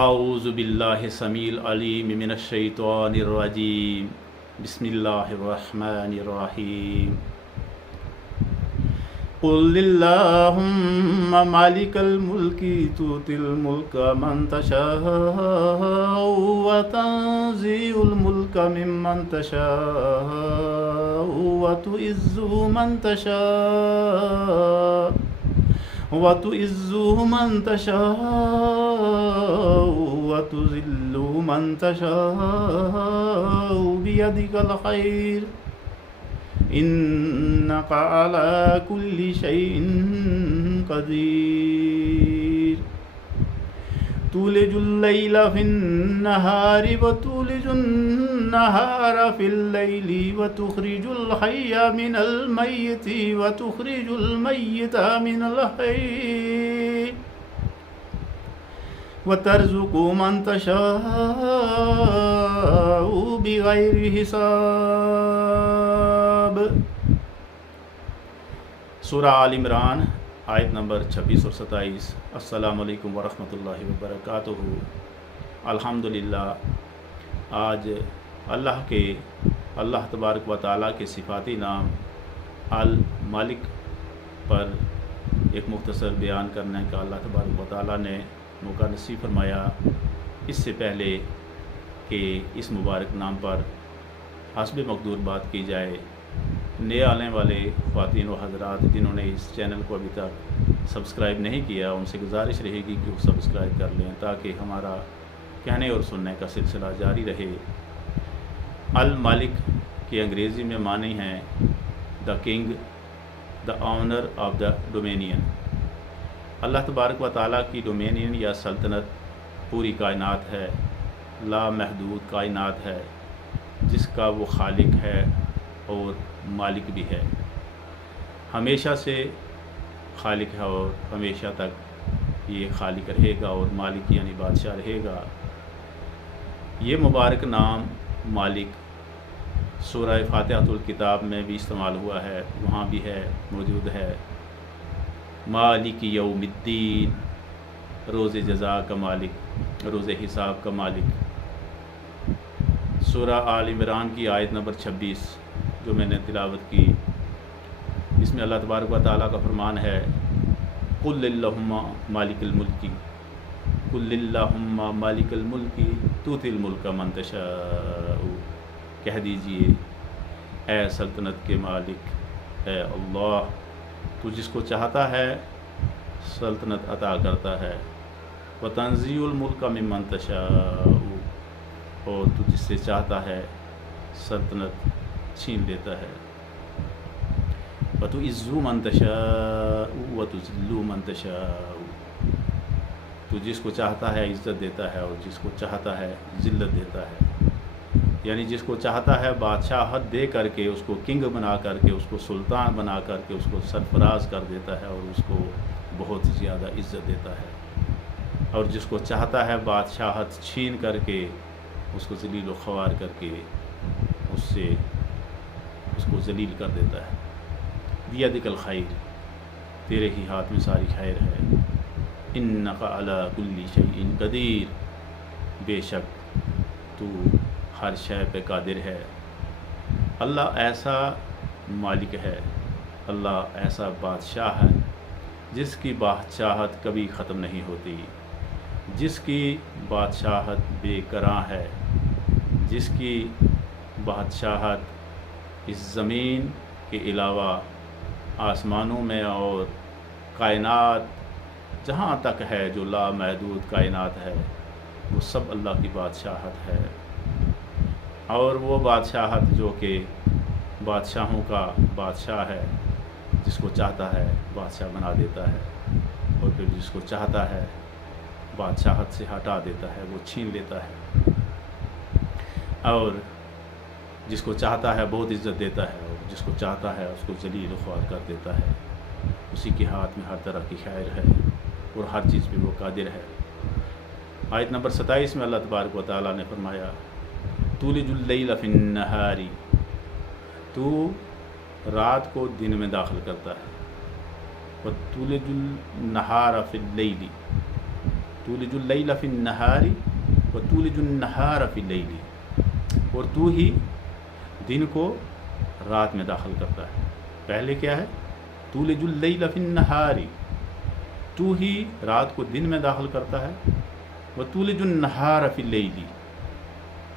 اعوذ باللہ السمیع العلیم من الشیطان الرجیم بسم اللہ الرحمن الرحیم قل اللہم مالک الملک تؤتی الملک من تشاء وتنزع الملک ممن تشاء وتعز من تشاء وتعز من تشاء وتذل من تشاء بيدك الخير إنك على كل شيء قدير تولج الليل في النهار وتولج النهار في الليل وتخرج الحي من الميت وتخرج الميت من الحي وترزق من تشاء بغير حساب۔ سورہ آل عمران آیت نمبر 26 اور 27۔ السلام علیکم ورحمۃ اللہ وبرکاتہ۔ الحمدللہ، آج اللہ تبارک و تعالیٰ کے صفاتی نام المالک پر ایک مختصر بیان کرنے کا اللہ تبارک و تعالیٰ نے موقع نصیب فرمایا۔ اس سے پہلے کہ اس مبارک نام پر حسب مقدور بات کی جائے، نئے آنے والے خواتین و حضرات جنہوں نے اس چینل کو ابھی تک سبسکرائب نہیں کیا، ان سے گزارش رہے گی کہ وہ سبسکرائب کر لیں تاکہ ہمارا کہنے اور سننے کا سلسلہ جاری رہے۔ المالک کی انگریزی میں معنی ہیں the king, the honour of the dominion. اللہ تبارک و تعالیٰ کی ڈومینین یا سلطنت پوری کائنات ہے، لامحدود کائنات ہے، جس کا وہ خالق ہے اور مالک بھی ہے۔ ہمیشہ سے خالق ہے اور ہمیشہ تک یہ خالق رہے گا اور مالک یعنی بادشاہ رہے گا۔ یہ مبارک نام مالک سورہ فاتحۃ الکتاب میں بھی استعمال ہوا ہے، وہاں بھی ہے، موجود ہے۔ مالک یوم الدین، روز جزا کا مالک، روز حساب کا مالک۔ سورہ آل عمران کی آیت نمبر 26 جو میں نے تلاوت کی، اس میں اللہ تبارک و تعالیٰ کا فرمان ہے قل اللہم مالک الملک، قل اللہم مالک الملک تؤتی الملک من تشاء، کہہ دیجئے اے سلطنت کے مالک، اے اللہ، تو جس کو چاہتا ہے سلطنت عطا کرتا ہے، وتنزع الملک ممن تشاء، اور تو جس سے چاہتا ہے سلطنت چھین لیتا ہے، وتعز من تشاء وتذل من تشاء، تو جس کو چاہتا ہے عزت دیتا ہے اور جس کو چاہتا ہے ذلت دیتا ہے، یعنی جس کو چاہتا ہے بادشاہت دے کر کے، اس کو کنگ بنا کر کے، اس کو سلطان بنا کر کے، اس کو سرفراز کر دیتا ہے اور اس کو بہت زیادہ عزت دیتا ہے، اور جس کو چاہتا ہے بادشاہت چھین کر کے، اس کو ذلیل و خوار کر کے اس کو ذلیل کر دیتا ہے۔ بیدک الخیر، تیرے ہی ہاتھ میں ساری خیر ہے۔ انک علی کل شیء قدیر، بے شک تو ہر شے پہ قادر ہے۔ اللہ ایسا مالک ہے، اللہ ایسا بادشاہ ہے جس کی بادشاہت کبھی ختم نہیں ہوتی، جس کی بادشاہت بے کراں ہے، جس کی بادشاہت اس زمین کے علاوہ آسمانوں میں اور کائنات جہاں تک ہے، جو لامحدود کائنات ہے، وہ سب اللہ کی بادشاہت ہے۔ اور وہ بادشاہت جو کہ بادشاہوں کا بادشاہ ہے، جس کو چاہتا ہے بادشاہ بنا دیتا ہے، اور پھر جس کو چاہتا ہے بادشاہت سے ہٹا دیتا ہے، وہ چھین لیتا ہے، اور جس کو چاہتا ہے بہت عزت دیتا ہے، اور جس کو چاہتا ہے اس کو ذلیل و خوار کر دیتا ہے۔ اسی کے ہاتھ میں ہر طرح کی خیر ہے اور ہر چیز پہ وہ قادر ہے۔ آیت نمبر 27 میں اللہ تبارک و تعالیٰ نے فرمایا تولج اللیل فی النہار، تو رات کو دن میں داخل کرتا ہے، وَتُولِجُ النَّهَارَ فِي اللَّيْلِ، تولج اللیل فی النہار و تولج النہار فی اللیل، اور تو ہی دن کو رات میں داخل کرتا ہے۔ پہلے کیا ہے؟ تولج اللیل فی النہار، تو ہی رات کو دن میں داخل کرتا ہے، و تولج النہار فی اللیل،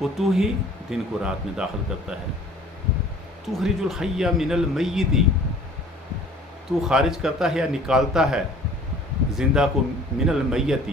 وہ تو ہی دن کو رات میں داخل کرتا ہے۔ تخرج الحی من المیت، تو خارج کرتا ہے یا نکالتا ہے زندہ کو من المیت،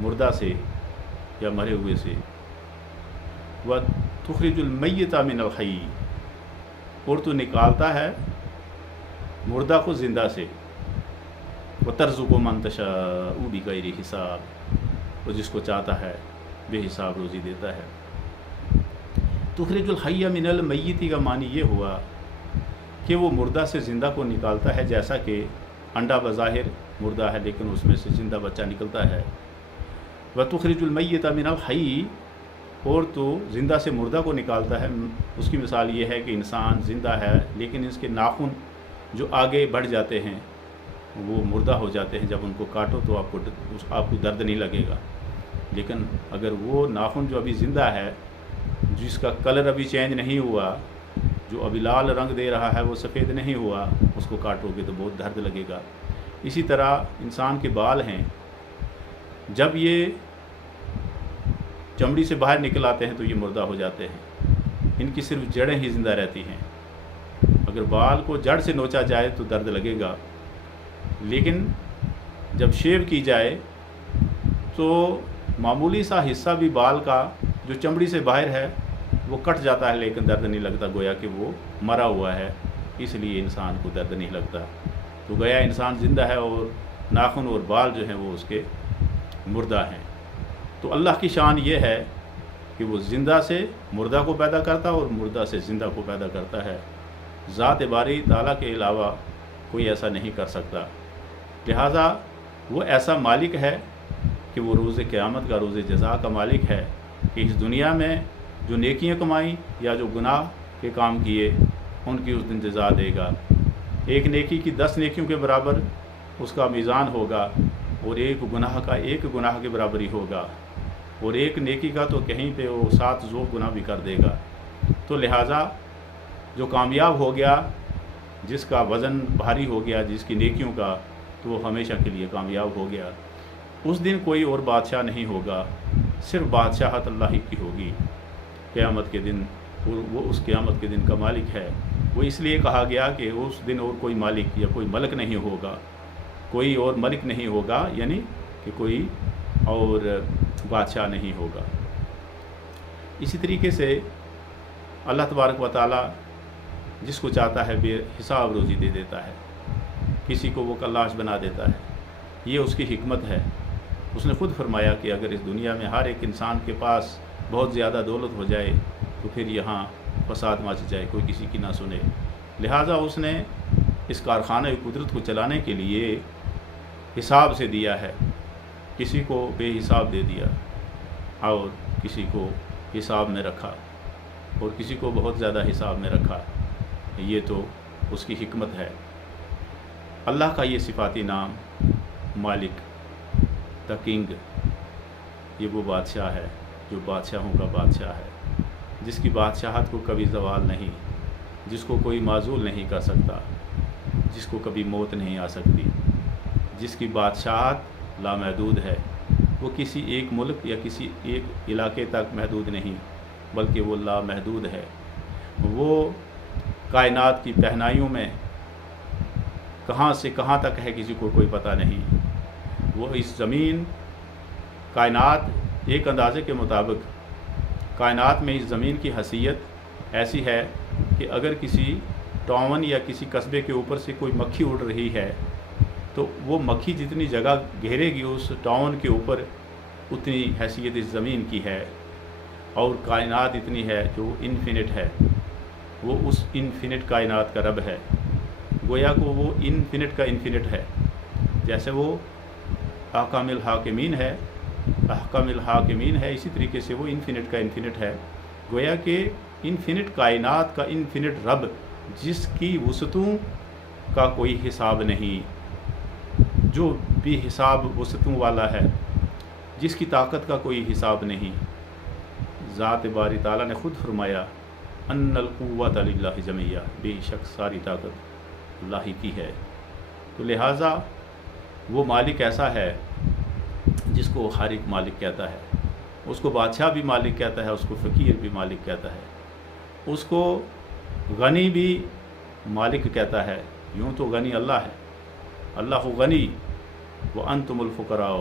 مردہ سے یا مرے ہوئے سے، و تخرج المیت من الحی، اور تو نکالتا ہے مردہ کو زندہ سے، وترزق من تشاء بغیر حساب، اور جس کو چاہتا ہے بے حساب روزی دیتا ہے۔ تخرج الحی من المیت کا معنی یہ ہوا کہ وہ مردہ سے زندہ کو نکالتا ہے، جیسا کہ انڈا بظاہر مردہ ہے لیکن اس میں سے زندہ بچہ نکلتا ہے۔ وتخرج المیت من الحی، اور تو زندہ سے مردہ کو نکالتا ہے۔ اس کی مثال یہ ہے کہ انسان زندہ ہے لیکن اس کے ناخن جو آگے بڑھ جاتے ہیں وہ مردہ ہو جاتے ہیں، جب ان کو کاٹو تو آپ کو درد نہیں لگے گا، لیکن اگر وہ ناخن جو ابھی زندہ ہے، جس کا کلر ابھی چینج نہیں ہوا، جو ابھی لال رنگ دے رہا ہے، وہ سفید نہیں ہوا، اس کو کاٹو گے تو بہت درد لگے گا۔ اسی طرح انسان کے بال ہیں، جب یہ چمڑی سے باہر نکل آتے ہیں تو یہ مردہ ہو جاتے ہیں، ان کی صرف جڑیں ہی زندہ رہتی ہیں۔ اگر بال کو جڑ سے نوچا جائے تو درد لگے گا، لیکن جب شیو کی جائے تو معمولی سا حصہ بھی بال کا جو چمڑی سے باہر ہے وہ کٹ جاتا ہے، لیکن درد نہیں لگتا، گویا کہ وہ مرا ہوا ہے، اس لیے انسان کو درد نہیں لگتا۔ تو گویا انسان زندہ ہے اور ناخن اور بال جو ہیں وہ اس کے مردہ ہیں۔ تو اللہ کی شان یہ ہے کہ وہ زندہ سے مردہ کو پیدا کرتا ہے اور مردہ سے زندہ کو پیدا کرتا ہے۔ ذات باری تعالیٰ کے علاوہ کوئی ایسا نہیں کر سکتا، لہٰذا وہ ایسا مالک ہے کہ وہ روز قیامت کا، روز جزا کا مالک ہے، کہ اس دنیا میں جو نیکیاں کمائیں یا جو گناہ کے کام کیے ان کی اس دن جزا دے گا۔ ایک نیکی کی 10 نیکیوں کے برابر اس کا میزان ہوگا، اور ایک گناہ کا 1 گناہ کے برابر ہی ہوگا، اور ایک نیکی کا تو کہیں پہ وہ 7 ذو گناہ بھی کر دے گا۔ تو لہٰذا جو کامیاب ہو گیا، جس کا وزن بھاری ہو گیا جس کی نیکیوں کا، تو وہ ہمیشہ کے لیے کامیاب ہو گیا۔ اس دن کوئی اور بادشاہ نہیں ہوگا، صرف بادشاہت اللہ ہی کی ہوگی قیامت کے دن، وہ اس قیامت کے دن کا مالک ہے۔ وہ اس لیے کہا گیا کہ اس دن اور کوئی مالک یا کوئی ملک نہیں ہوگا، کوئی اور ملک نہیں ہوگا، یعنی کہ کوئی اور بادشاہ نہیں ہوگا۔ اسی طریقے سے اللہ تبارک و تعالیٰ جس کو چاہتا ہے بے حساب روزی دے دیتا ہے، کسی کو وہ کلاش بنا دیتا ہے، یہ اس کی حکمت ہے۔ اس نے خود فرمایا کہ اگر اس دنیا میں ہر ایک انسان کے پاس بہت زیادہ دولت ہو جائے تو پھر یہاں فساد مچ جائے، کوئی کسی کی نہ سنے۔ لہٰذا اس نے اس کارخانہ قدرت کو چلانے کے لیے حساب سے دیا ہے، کسی کو بے حساب دے دیا اور کسی کو حساب میں رکھا اور کسی کو بہت زیادہ حساب میں رکھا۔ یہ تو اس کی حکمت ہے۔ اللہ کا یہ صفاتی نام مالک، دا کنگ، یہ وہ بادشاہ ہے جو بادشاہوں کا بادشاہ ہے، جس کی بادشاہت کو کبھی زوال نہیں، جس کو کوئی معزول نہیں کر سکتا، جس کو کبھی موت نہیں آ سکتی، جس کی بادشاہت لامحدود ہے۔ وہ کسی ایک ملک یا کسی ایک علاقے تک محدود نہیں، بلکہ وہ لامحدود ہے۔ وہ کائنات کی پہنائیوں میں کہاں سے کہاں تک ہے کسی کو کوئی پتہ نہیں۔ وہ اس زمین کائنات ایک اندازے کے مطابق، کائنات میں اس زمین کی حیثیت ایسی ہے کہ اگر کسی ٹاؤن یا کسی قصبے کے اوپر سے کوئی مکھی اڑ رہی ہے تو وہ مکھی جتنی جگہ گھیرے گی اس ٹاؤن کے اوپر، اتنی حیثیت اس زمین کی ہے۔ اور کائنات اتنی ہے جو انفینٹ ہے، وہ اس انفینٹ کائنات کا رب ہے۔ گویا کو وہ انفینٹ کا انفینٹ ہے، جیسے وہ احکام الحاکمین ہے، احکام الحاکمین ہے، اسی طریقے سے وہ انفینٹ کا انفینٹ ہے۔ گویا کہ انفینٹ کائنات کا انفینٹ رب، جس کی وسعتوں کا کوئی حساب نہیں، جو بھی حساب وسعتوں والا ہے، جس کی طاقت کا کوئی حساب نہیں۔ ذات باری تعالیٰ نے خود فرمایا ان القوت للہ جمیعہ، بے شک ساری طاقت اللہ ہی کی ہے۔ تو لہٰذا وہ مالک ایسا ہے جس کو خالق مالک کہتا ہے، اس کو بادشاہ بھی مالک کہتا ہے، اس کو فقیر بھی مالک کہتا ہے، اس کو غنی بھی مالک کہتا ہے۔ یوں تو غنی اللہ ہے، اللہ غنی وانتم الفقراء،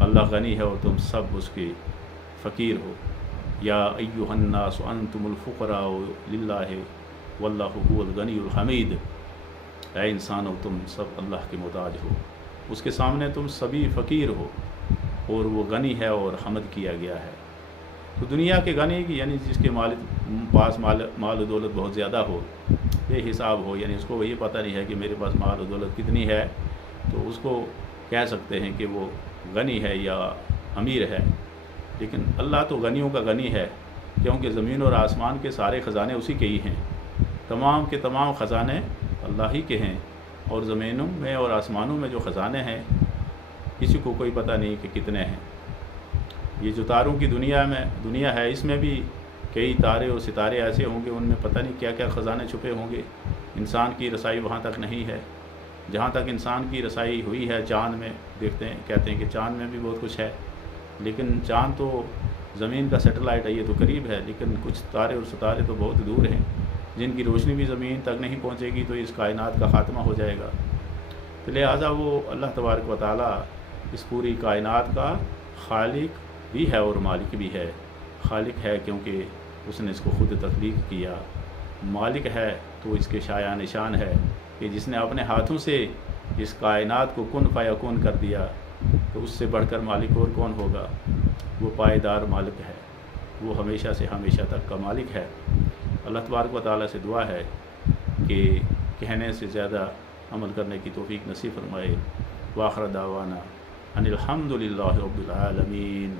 اللہ غنی ہے اور تم سب اس کے فقیر ہو۔ یا ایھا الناس انتم الفقراء للہ واللہ هو الغنی الحمید، اے انسانو تم سب اللہ کے محتاج ہو، اس کے سامنے تم سبھی فقیر ہو، اور وہ غنی ہے اور حمد کیا گیا ہے۔ تو دنیا کے غنی یعنی جس کے پاس مال و دولت بہت زیادہ ہو، بے حساب ہو، یعنی اس کو یہ پتہ نہیں ہے کہ میرے پاس مال و دولت کتنی ہے، تو اس کو کہہ سکتے ہیں کہ وہ غنی ہے یا امیر ہے۔ لیکن اللہ تو غنیوں کا غنی ہے، کیونکہ زمین اور آسمان کے سارے خزانے اسی کے ہی ہیں، تمام کے تمام خزانے اللہ ہی کے ہیں، اور زمینوں میں اور آسمانوں میں جو خزانے ہیں کسی کو کوئی پتہ نہیں کہ کتنے ہیں۔ یہ جو تاروں کی دنیا ہے، اس میں بھی کئی تارے اور ستارے ایسے ہوں گے، ان میں پتہ نہیں کیا کیا خزانے چھپے ہوں گے۔ انسان کی رسائی وہاں تک نہیں ہے، جہاں تک انسان کی رسائی ہوئی ہے چاند میں، دیکھتے ہیں کہتے ہیں کہ چاند میں بھی بہت کچھ ہے، لیکن چاند تو زمین کا سیٹلائٹ ہے، یہ تو قریب ہے، لیکن کچھ تارے اور ستارے تو بہت دور ہیں، جن کی روشنی بھی زمین تک نہیں پہنچے گی تو اس کائنات کا خاتمہ ہو جائے گا۔ تو لہٰذا وہ اللہ تبارک و تعالیٰ اس پوری کائنات کا خالق بھی ہے اور مالک بھی ہے۔ خالق ہے کیونکہ اس نے اس کو خود تخلیق کیا، مالک ہے تو اس کے شایع نشان ہے کہ جس نے اپنے ہاتھوں سے اس کائنات کو کن فیکون کر دیا، تو اس سے بڑھ کر مالک اور کون ہوگا؟ وہ پائیدار مالک ہے، وہ ہمیشہ سے ہمیشہ تک کا مالک ہے۔ اللہ تبارک و تعالیٰ سے دعا ہے کہ کہنے سے زیادہ عمل کرنے کی توفیق نصیب فرمائے۔ وآخر دعوانا ان الحمد للہ رب العالمین۔